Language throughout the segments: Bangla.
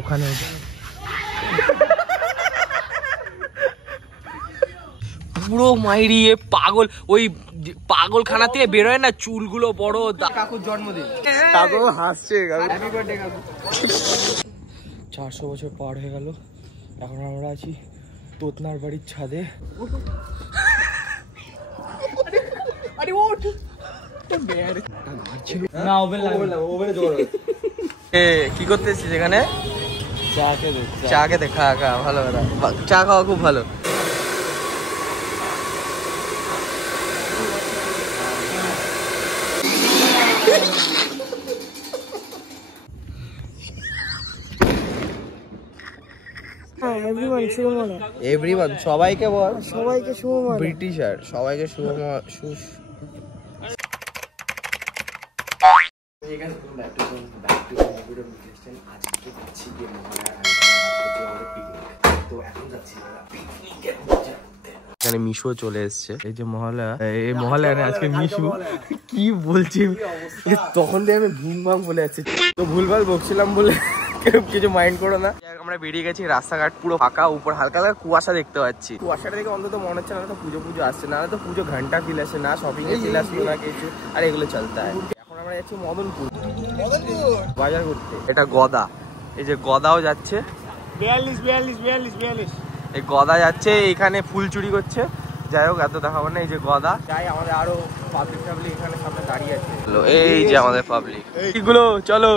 ওখানে পুরো মাইরিয়ে পাগল, ওই পাগলখানা থেকে বেরোয় না, চুলগুলো বড়। কাকুর জন্মদিন, কাকু হাসছে। 400 বছর পার হয়ে গেল, এখন আমরা আছি তোতনার বাড়ির ছাদে। কি করতে এসেছিস এখানে? চা খেতে। খা ভালো কথা, চা খাওয়া খুব ভালো। এভরিওয়ান, সবাইকে বল, সবাইকে শুভ, ব্রিটিশার সবাইকে শুভ। এখানে মিশু চলে এসছে, এই যে মহল্লা, এই মহল্লায় আজকে মিশু কি বলছি তখন দিয়ে আমি ভুল ভাঙ বলে যাচ্ছি, তো ভুলভাল বকছিলাম বলে কিছু মাইন্ড করো না। আমরা বেরিয়ে গেছি, রাস্তাঘাট পুরো ফাঁকা, উপর হালকা হালকা কুয়াশা দেখতে পাচ্ছি। কুয়াশাটা দেখে অন্তত মনে হচ্ছে না তো পুজো আসছে, না তো পুজো ঘন্টা ফিল আসে, না শপিং এর ফিল আসছে, না কিছু, আর এগুলো চলতে হয়। এখন আমরা যাচ্ছি মদনপুর বাজার করতে। এটা গদা, এই যে গদাও যাচ্ছে, 42 এই গদা যাচ্ছে, এখানে ফুল চুরি করছে। যাই হোক, এত দেখাবো না। এই যে গদা যাই, আমাদের আরো পাবলিক এখানে সামনে দাঁড়িয়ে আছে। এই যে আমাদের পাবলিক এগুলো, চলো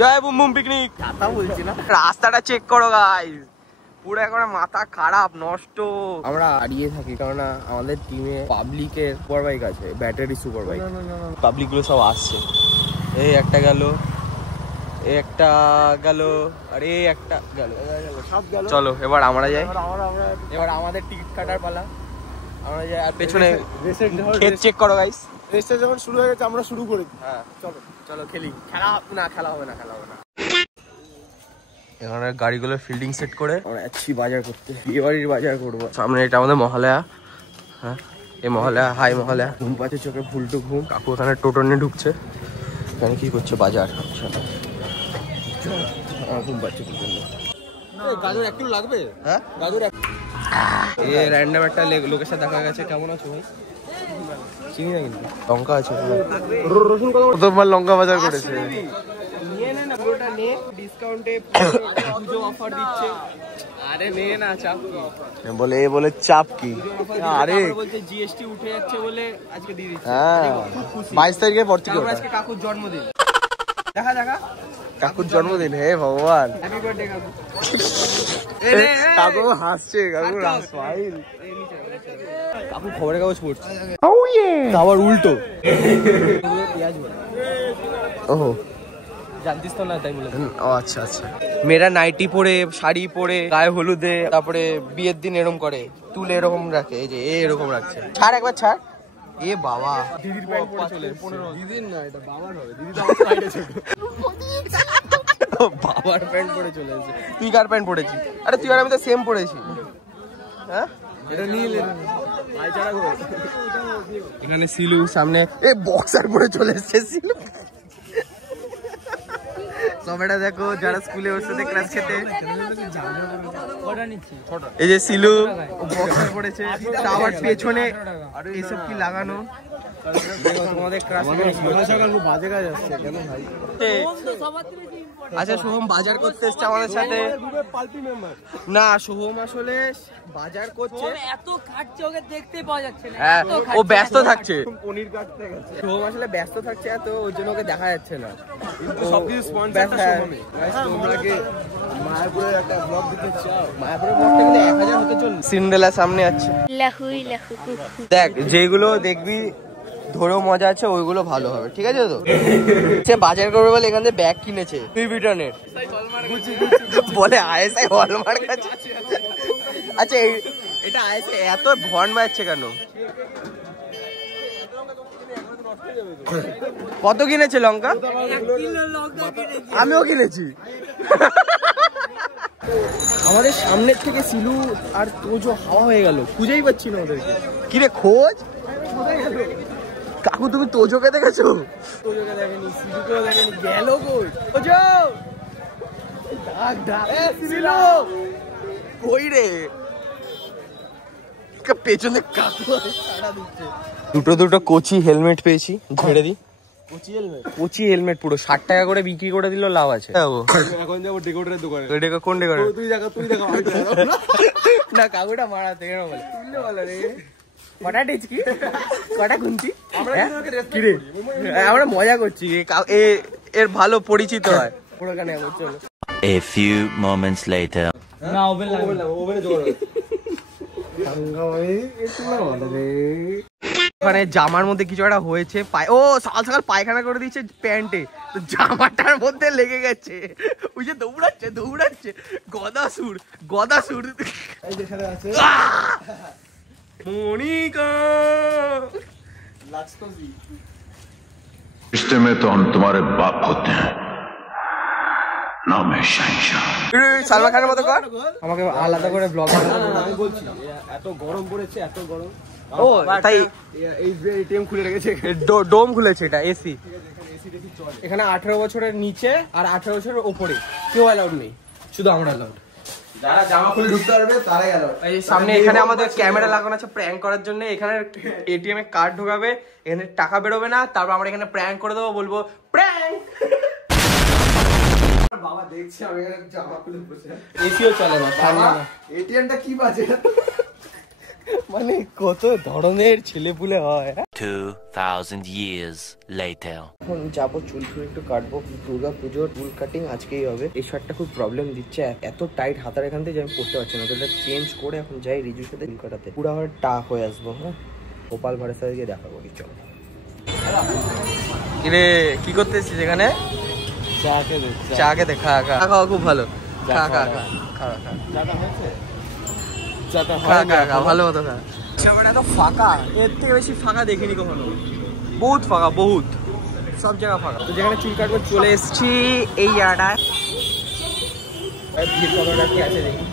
জয় বুম বুম পিকনিক। কথা বলছি না, রাস্তাটা চেক করো গাইস, পুরো একবার মাথা খারাপ নষ্ট। আমরা দাঁড়িয়ে থাকি কারণ আমাদের টিমে পাবলিকের সুপার বাইক আছে, ব্যাটারি সুপার বাইক। পাবলিক গুলো সব আসছে, এই একটা গেল, একটা গেল, আর এই একটা গেল, সব গেল। চলো এবার আমরা যাই, এবার আমাদের টিকিট কাটার পালা, আমরা যাই। আর পেছনে ক্ষেত চেক করো গাইস, রেসটা যখন শুরু হয়ে গেছে আমরা শুরু করি। হ্যাঁ চলো চলো খেলি। খেলা হবে না। এখানে গাড়িগুলো ফিল্ডিং সেট করে আমরা যাচ্ছি বাজার করতে, বিয়ে বাড়ির বাজার করবো। সামনে এটা আমাদের মহালয়া। হ্যাঁ এই মহালয়া, হাই মহালয়া। ঘুম পাচ্ছে চোখে ফুলটু ঘুম। কাকু ওখানে টোটো নিয়ে ঢুকছে, এখানে কি করছে বাজার। ঘুম পাচ্ছে গাজর একটু লাগবে। হ্যাঁ গাজর র্যান্ডম একটা লোকের সাথে দেখা গেছে। কেমন আছো ভাই? চিনি না কিন্তু। লঙ্কা আছে, রসুন কত? তোমার লঙ্কা বাজার করেছে। নিয়ে নে না পুরোটা, নে ডিসকাউন্টে পুজো অফার দিচ্ছে। আরে নে না, চাপ কি বলে? এ বলে চাপ কি? আরে বলতে জিএসটি উঠে যাচ্ছে বলে আজকে দিয়ে দিচ্ছে। হ্যাঁ 22 তারিখের পর থেকে আজকে কাকুর জন্মদিন। দেখা কাকুর জন্মদিন। হে ভগবান, হ্যাপি বার্থডে কাকু। কাকু হাসছে, কাকু স্মাইল। কাকু খবরের কাগজ পড়ছে, আবার উল্টো। ওহো জানতিস তো না, তাই বলে। ও আচ্ছা আচ্ছা। মেয়েরা নাইটি পরে, শাড়ি পরে, গায়ে হলুদে, তারপরে বিয়ের দিন এরকম করে, তুলে এরকম রাখে। এই যে এরকম রাখছে। ছাড় একবার ছাড়। এ বাবা, দিদির প্যান্ট পরে চলে এসেছে। দিদির না, এটা বাবার হবে। দিদি তো আমার সাইডে ছোট। বাবার প্যান্ট পরে চলে এসেছে। তুই কার প্যান্ট পরেছিস? আরে তুই আর আমি তো সেম পরেছি। হ্যাঁ এটা নীল। এখানে সিলু সামনে, এ বক্সার পরে চলে এসেছে সিলু। সবাইটা দেখো যারা স্কুলে ওর সাথে ক্লাস খেতে। এই যে সিলু বক্সার পরেছে, আবার পেছনে এইসব কি লাগানো। তোমাদের ক্লাস বাজে কাজ আসছে কেন ভাই? আচ্ছা সোহম বাজার করতে এসছে আমাদের সাথে। না সোহম আসলে বাজার করছে, এত খাটছে ওকে দেখতে পাওয়া যাচ্ছে না। হ্যাঁ ও ব্যস্ত থাকছে, পনির কাটতে গেছে। সোহম আসলে ব্যস্ত থাকছে, এত ওই জন্য ওকে দেখা যাচ্ছে না। কিন্তু সবকিছু স্পন্সরটা সোহমই। তোমরা কি মায়াপুরের একটা ব্লগ দিতে চাও? মায়াপুরের ব্লগটা কিন্তু 1000 হতে চল। সিন্ড্রেলা সামনে আছে। দেখ যেগুলো দেখবি ধরেও মজা আছে, ওইগুলো ভালো হবে, ঠিক আছে তো? সে বাজার করবে বলে এখান থেকে ব্যাগ কিনেছে লুই ভিটনের, বলে আইএসআই হলমার্ক আছে। আচ্ছা এটা আইএসআই এত ঘন মারছে কেন? কত কিনেছে লঙ্কা? আমিও কিনেছি। আমাদের সামনের থেকে সিলু আর তোজো হাওয়া হয়ে গেল, খুঁজেই পাচ্ছি না ওদেরকে। কিরে খোঁজ? কাকু তুমি তোজোকে দেখেছো? তোজোকে দেখেনি, সিলুকেও দেখেনি, গেল কই? তোজো কই রে পেছনে দুটো কোচি হেলমেট পেয়েছি, ঝেড়ে দি। কোচি হেলমেট পুরো 60 টাকা করে বিক্রি করে দিল, লাভ আছে। এখন যাবো ডেকোরের দোকানে। কোন ডেকোরের? তুই দেখা না কাকুটা মারাতে কেন বলে তুললে বলো রে। কটা টেচকি কটা গুনছি আমরা মজা করছি, এর ভালো পরিচিত হয় পুরো কানে। চলো A few moments later. না ওভেন ওখানে জামার মধ্যে কিছু একটা হয়েছে, ও সকাল সকাল পায়খানা করে দিয়েছে প্যান্টে, তো জামাটার মধ্যে লেগে গেছে। ওই যে দৌড়াচ্ছে গদাসুর মনিকা। रिश्ते में तो हम तुम्हारे बाप होते हैं, नाम है शहंशाह। সালমান খানের মতো কর, আমাকে আলাদা করে ব্লগ। আমি বলছি এত গরম পড়েছে, এত গরম। ও তাই এই এটিএম খুলে রেখেছে, ডোম খুলেছে, এটা এসি। এখানে 18 বছরের নিচে আর 18 বছরের উপরে কেউ অ্যালাউড নেই, শুধু আমরা অ্যালাউড। যারা জামা খুলে ঢুকতে পারবে তারাই অ্যালাউড। এই সামনে এখানে আমাদের ক্যামেরা লাগানো আছে প্র্যাঙ্ক করার জন্য। এখানে এটিএম এ কার্ড ঢোকাবে, এখানে টাকা বেরোবে না, তারপর আমরা এখানে প্র্যাঙ্ক করে দেবো, বলবো প্র্যাঙ্ক। বাবা দেখছি আমি এখানে জামা খুলে বসে, এসিও চলে না, ঠান্ডা না। এটিএমটা কি বাজে, মানে কত ধরনের ছেলেপুলে হয়। 2000 years later. এখন যাবো চুল একটু কাটবো, দুর্গা পুজোর চুল কাটিং আজকেই হবে। এই শার্টটা খুব প্রবলেম দিচ্ছে, এত টাইট হাতার এখান থেকে আমি পড়তে পারছি না, তো এটা চেঞ্জ করে এখন যাই রিজুর সাথে চুল কাটাতে, পুরো আমার টাক হয়ে আসবো। হ্যাঁ গোপাল ভাড়ের সাথে গিয়ে দেখা করি, চলো। কিরে কি করতে এসেছিস এখানে? চা খেতে। খাওয়া খুব ভালো, ভালো মতো খা। এত ফাঁকা, এর থেকে বেশি ফাঁকা দেখিনি কখনো, বহুত ফাঁকা, বহুত সব জায়গা ফাঁকা। তো যেখানে চুল কাটবো চলে এসছি এই জায়গাটায়, ভিড় কতটা কি আছে দেখি।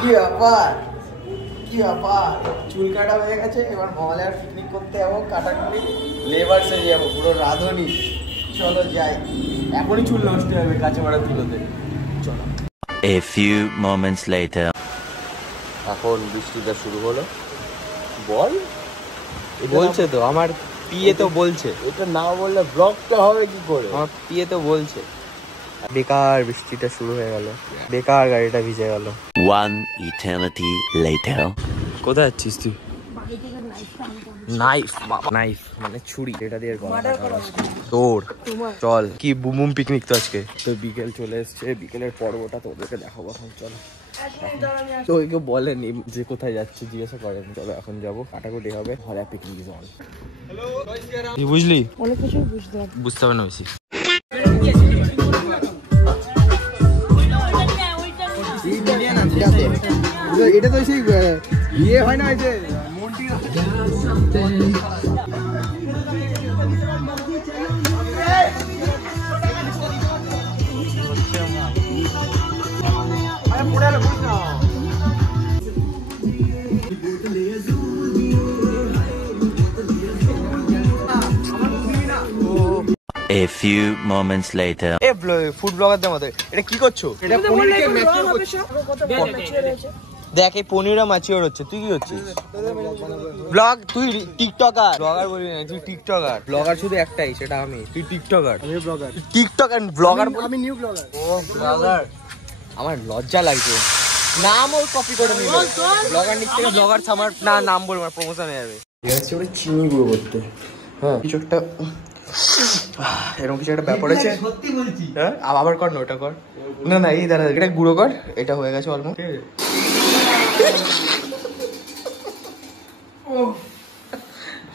কি ব্যাপার চুল কাটা হয়ে গেছে, এবার মহলে আর পিকনিক করতে যাবো, কাটাকুটি লেবার সেজে যাবো, পুরো রাঁধুনি। চলো যাই, এখনই চুল নষ্ট হবে কাছে মারা তুলোতে, চলো। A few moments later. এখন বৃষ্টিটা শুরু হলো, বলছে তো আমার পিএ তো বলছে, এটা না বললে ব্লগটা হবে কি করে, আমার পিএ তো বলছে। বেকার বৃষ্টিটা শুরু হয়ে গেল, বেকার গাড়িটা ভিজে গেল। One eternity later. কোথায় যাচ্ছিস তুই? নাইফ মানে ছুরি, এটা দিয়ে তোর চল। কি বুম পিকনিক তো আজকে, তো বিকেল চলে এসছে, বিকেলের পর্বটা তোদেরকে দেখাবো এখন, চল। তো ওই কেউ বলেনি যে কোথায় যাচ্ছে, জিজ্ঞাসা করেন, চলো এখন যাবো, কাটাকুটি হবে, হলে পিকনিক জল। তুই বুঝলি? অনেক কিছু বুঝতে হবে না বেশি। এটা তো সেই ইয়ে হয় না, এই যে মন্টি A few moments later. এ ফুড ব্লগারদের মতো এটা কি করছো? এটা পনিরকে ম্যাচিওর করছে। দেখ এই পনিরটা ম্যাচিওর হচ্ছে, তুই কি করছিস? ব্লগ, তুই টিকটকার। ব্লগার বলবি না, তুই টিকটকার। ব্লগার শুধু একটাই, সেটা আমি। তুই টিকটকার। আমি ব্লগার। TikTok and blogger. আমি নিউ ব্লগার। ও ব্লগার, আমার লজ্জা লাগছে, নাম ওর কপি করে নিল। ব্লগার নিচ থেকে ব্লগার আমার না নাম বলবো না, প্রমোশন হয়ে যাবে। ঠিক আছে, ওরে চিনি গুঁড়ো করতে। হ্যাঁ কিছু একটা এরকম কিছু একটা ব্যাপার আছে সত্যি বলছি। হ্যাঁ আবার কর না, ওটা কর না না, এই দাঁড়া এটা গুঁড়ো কর, এটা হয়ে গেছে অলমোস্ট।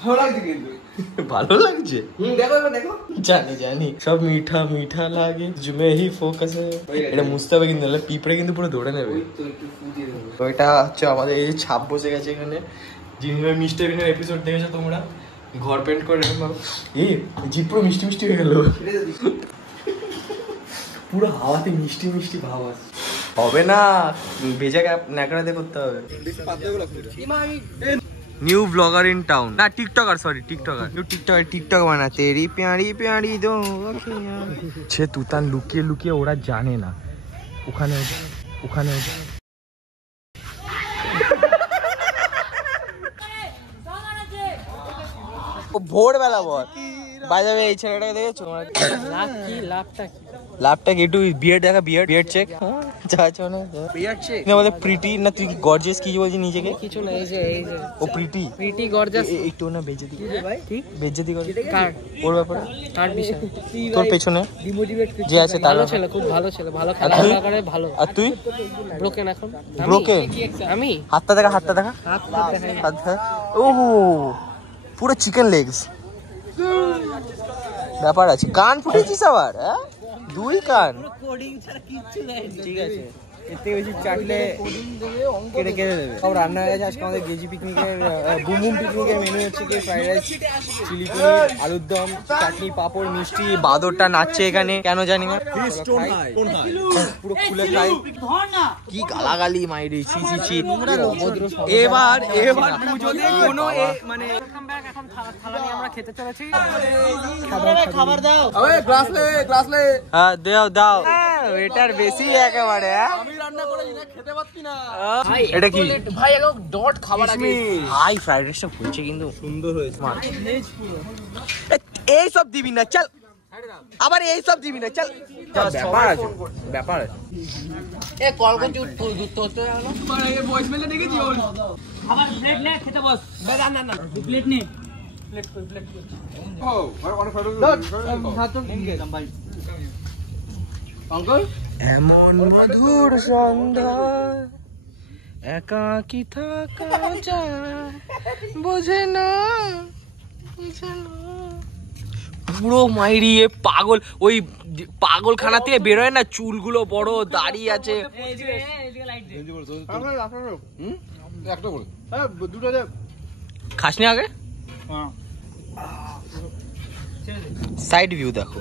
ভালো লাগছে কিন্তু, ভালো লাগছে। দেখো দেখো, জানি জানি সব মিঠা মিঠা লাগে, জুমে হি ফোকাস। এটা মুছতে হবে কিন্তু, পিঁপড়ে কিন্তু পুরো ধরে নেবে। ওইটা হচ্ছে আমাদের এই ছাপ বসে গেছে এখানে। জিনিসভাবে মিস্টার বিনের এপিসোড দেখেছো তোমরা, ঘর পেন্ট করে এরকম ভাবে। এই জিপ পুরো মিষ্টি মিষ্টি হয়ে গেল, পুরো হাওয়াতে মিষ্টি মিষ্টি ভাব আসছে। হবে না, ভেজা ন্যাকড়াতে করতে হবে। নিউ ব্লগার ইন টাউন, না টিকটকার, সরি টিকটকার, টিকটক বানা তেরি প্যারি প্যারি দো। সে তুতান লুকিয়ে লুকিয়ে ওরা জানে না ওখানে ওখানে। ভোরবেলা বল বাজাবে এই ছেলেটাকে দেখেছো? লাভটা কি একটু বিয়ার্ড দেখা, বিয়ার্ড চেক আমাদের প্রিটি না, তুই গর্জিয়াস কি বলছিস নিজেকে? কিছু না, এই যে ও প্রিটি গর্জিয়াস একটু না বেজ্জতি ভাই, ঠিক বেজ্জতি করে কার ওর ব্যাপারে কার বিষয়? তোর পেছনে যে আছে তার ছেলে খুব ভালো ছেলে, ভালো খেলা করে ভালো। আর তুই ব্রোকেন, এখন ব্রোকেন। আমি হাতটা দেখা, হাতটা দেখা, হাত দেখা। ওহো পুরো চিকেন লেগস ব্যাপার আছে। কান ফুটেছিস আবার? হ্যাঁ দুই কান, ঠিক আছে। এর থেকে বেশি চাটলে কেটে কেটে দেবে। সব রান্না হয়ে গেছে আজকে আমাদের গেজি পিকনিকের, বুম বুম পিকনিকের মেনু হচ্ছে কি ফ্রাইড রাইস, চিলি পনির, আলুর দম, চাটনি, পাঁপড়, মিষ্টি। বাদরটা নাচছে এখানে কেন জানি না, পুরো খুলে খাই। কি গালাগালি মাইরি, ছি ছি ছি। এবার তুই যদি কোনো মানে থালা নিয়ে আমরা খেতে চলেছি, খাবার দাও, গ্লাস লে গ্লাস লে। হ্যাঁ দাও দাও, এটার বেশি একেবারে। আমি রান্না করেছি না, খেতে পাচ্ছি না। এটা কি ভাই? একদম ডট খাবার আগে ভাই, ফ্রাইড রাইসটা হয়েছে কিন্তু সুন্দর হয়েছে। এই সব দিবি না, চল আবার এই সব দিবি না, চল। ব্যাপার আছে, ব্যাপার আছে। এ কল করতে দুধ হতে হলো, মানে এই ভয়েস মেলে দেখেছি ওর। আবার প্লেট নে, খেতে বস। না না না, দু প্লেট নে, প্লেট ও আর অনেক ফটো হাত তো নিয়ে ভাই। অঙ্কল এমন মধুর সন্ধ্যা একাকী থাকা যায়, বোঝে না পুরো মাইরি পাগল। ওই পাগলখানা থেকে বেরোয় না, চুলগুলো বড়, দাড়ি আছে। খাসনি আগে সাইড ভিউ দেখো,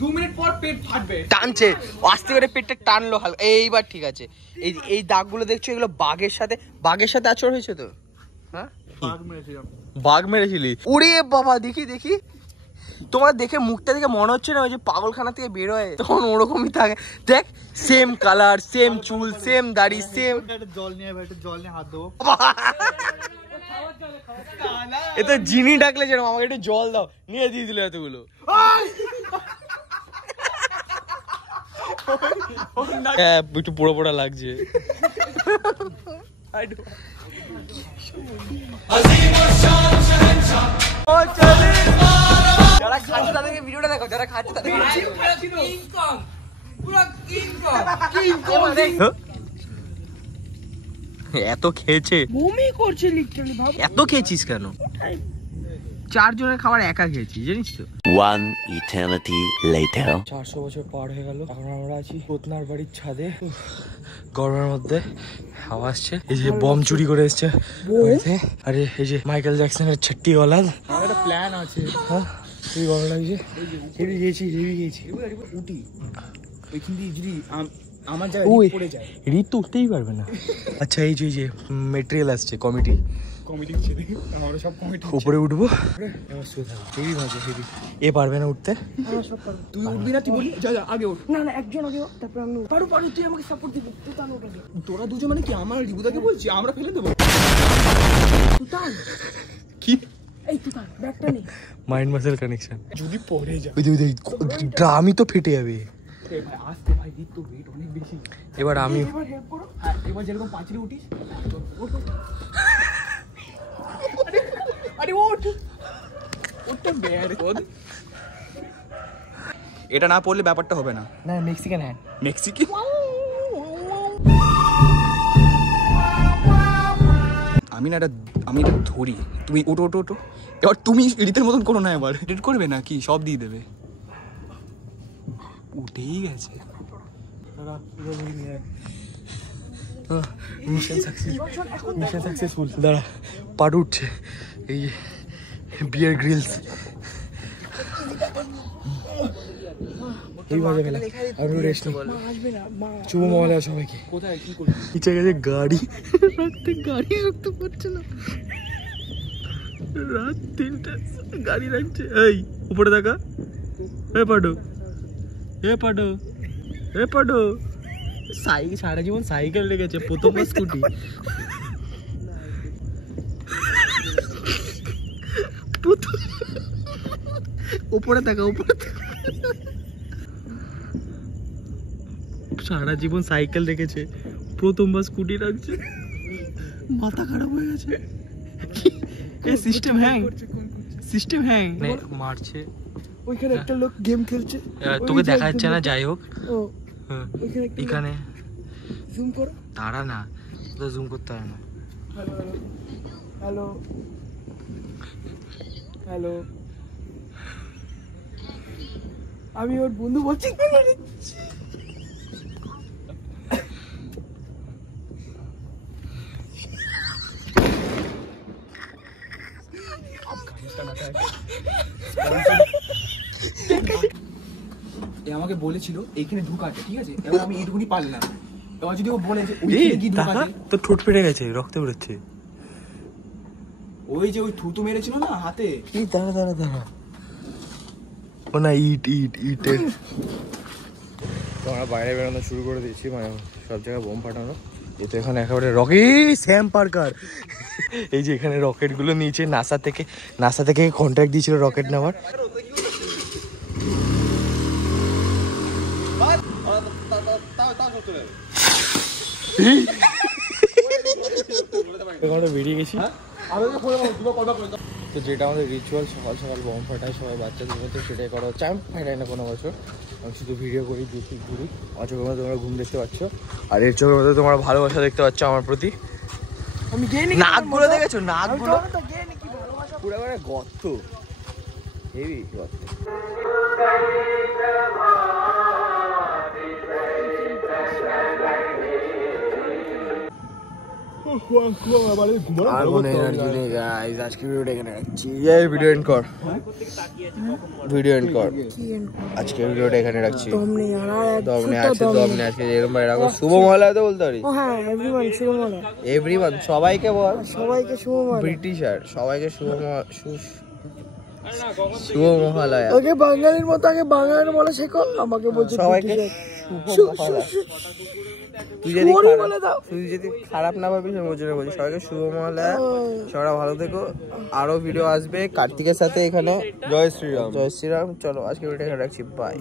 2 মিনিট পর পেট ফাটবে, টানছে আস্তে করে, পেটটা টানলো হালকা। এইবার ঠিক আছে। এই দাগগুলো দেখছো, এগুলো বাঘের সাথে আচর হয়েছে তো? হ্যাঁ বাঘ মেরেছিলি? ওরে বাবা, দেখি দেখি, তোমার দেখে মুখটা দেখে মনে হচ্ছে না ওই যে পাগলখানা থেকে বেরোয় তখন ওরকমই থাকে। দেখ সেম কালার, সেম চুল, সেম দাড়ি, সেম। জল নিয়ে হাত দেবো, এ তো জিনি ডাকলে যেরকম, আমাকে একটু জল দাও, নিয়ে দিয়ে দিল এতগুলো। একটু পোড়া পোড়া লাগছে। যারা খাচ্ছে তাদেরকে ভিডিওটা দেখো, যারা খাচ্ছে তাদেরকে। এত খেয়েছে, বমি করছে লিটারালি। ভাব এত খেয়েছিস কেন? 4 জনের খাবার একা খেয়েছি জানিস তো। 1 eternity later. 400 বছর পার হয়ে গেল, এখন আমরা আছি রত্নার বাড়ির ছাদে। গরমের মধ্যে হাওয়া আসছে। এই যে বম চুরি করে এসছে বাড়িতে। আরে এই যে মাইকেল জ্যাকসনের ছট্টি ওলাদ। আমার একটা প্ল্যান আছে। হ্যাঁ এই গরম লাগছে, হেভি গেছি উঠি ওইখান দিয়ে যদি আমার জায়গায় পড়ে যায়, রিত তো উঠতেই পারবে না। আচ্ছা এই যে মেটেরিয়াল আসছে, কমিটি আমরা সব কমিটি উপরে উঠবো। হেভি ভাজে, হেভি। এ পারবে না উঠতে? তুই উঠবি না? তুই বলি যা আগে উঠ। না একজন আগে হোক, তারপর আমি পারু তুই আমাকে সাপোর্ট দিবি। তোরা দুজন মানে কি? আমার রিবুদাকে বলছি আমরা ফেলে দেবো। কি এই তুতান ব্যাগটা নে, মাইন্ড মাসেল কানেকশন। যদি পড়ে যায় ওই ড্রামই তো ফেটে যাবে। আস্তে ভাই, দিত তো ওয়েট অনেক বেশি। এবার আমি হেল্প করো। এবার যেরকম পাঁচিলে উঠিস, আরে ওঠ। এটা না পড়লে ব্যাপারটা হবে না। না মেক্সিকান হ্যান্ড। মেক্সিকান আমি এটা ধরি, তুমি ওটো ওটো ওটো। এবার তুমি এডিটের মতন করো না, এবার এডিট করবে না কি সব দিয়ে দেবে। উঠেই গেছে। Mission successful. দাঁড়া পাট উঠছে, এই বিয়ার গ্রিলস এইভাবে গেলে আমি রেস্ট নিই। শুভ মহলে সবাইকে। কোথায় কি করবি? নিচে গেছে গাড়ি রাখতে, গাড়ি রাখতে পারছে না, রাত 3টা গাড়ি রাখছে। এই উপরে দেখা, এ পাডো এ পাডো এ পাডো। সাইকেল সারা জীবন সাইকেল লেগেছে, প্রথম স্কুটি। উপরে দেখা, উপরে সারা জীবন সাইকেল রেখেছে, প্রথমবার স্কুটি রাখছে। মাথা খারাপ হয়ে গেছে। সিস্টেম হ্যাং, সিস্টেম হ্যাং মারছে। ওইখানে একটা লোক গেম খেলছে, তোকে দেখা যাচ্ছে না। যাই হোক এখানে জুম করো। তারা না, তো জুম করতে হয় না। হ্যালো হ্যালো, আমি ওর বন্ধু বলছি। আমাকে বলেছিল এইখানে ঢুকাতে, ঠিক আছে? এবার আমি এইটুকুনি পারলাম। এবার যদি ও বলে যে ওইখানে কি ঢুকাতে, তো ঠোঁট ফেটে গেছে, রক্ত বেরোচ্ছে। ওই যে ওই থুতু মেরেছিল না হাতে। এই দাঁড়া দাঁড়া দাঁড়া, ও না ইটের। তো আমরা বাইরে বেরোনো শুরু করে দিয়েছি, মানে সব জায়গায় বোম ফাটানো। এই তো এখানে একেবারে রকেট স্যাম পার্কার। এই যে এখানে রকেট গুলো নিচে নাসা থেকে কন্ট্রাক্ট দিয়েছিল রকেট নেওয়ার। আমরা বেরিয়ে গেছি। তো যেটা আমাদের রিচুয়াল, সকাল সকাল বোম ফাটায় সবাই বাচ্চাদের মধ্যে, সেটাই করা হচ্ছে। আমি ফাটাই না কোনো বছর, আমি শুধু ভিডিও করি, দেখি, ঘুরি। আমার চোখের মধ্যে তোমরা ঘুম দেখতে পাচ্ছ, আর এর চোখের মধ্যে তোমরা ভালোবাসা দেখতে পাচ্ছ আমার প্রতি। নাকগুলো দেখেছো? নাকগুলো পুরো এবারে গর্ত, হেভি গর্ত। আর মনে এনার্জি নেই গাইস, আজকে ভিডিওটা এখানে রাখছি। এই ভিডিও এন্ড কর, ভিডিও এন্ড কর। আজকে ভিডিওটা এখানে রাখছি। দমনে আছে, দমনে আজকে এরকম বাইরে রাখো। শুভ মহলায় তো বলতে পারি। হ্যাঁ, এভরিওয়ান শুভ মহলা। এভরিওয়ান সবাইকে বল, সবাইকে শুভ মহলা। ব্রিটিশার সবাইকে শুভ মহালয়া। ওকে বাঙালির মতো আগে বাঙালির বলা শেখো, আমাকে বলছো সবাইকে শুভ মহালয়া। তুই যদি খারাপ না ভাবিস ওর জন্য বলছি, সবাইকে শুভ মহালয়া। সবাই ভালো থেকো। আরো ভিডিও আসবে কার্তিকের সাথে এখানে। জয় শ্রীরাম, জয় শ্রীরাম। চলো আজকে ভিডিও এখানে রাখছি, বাই।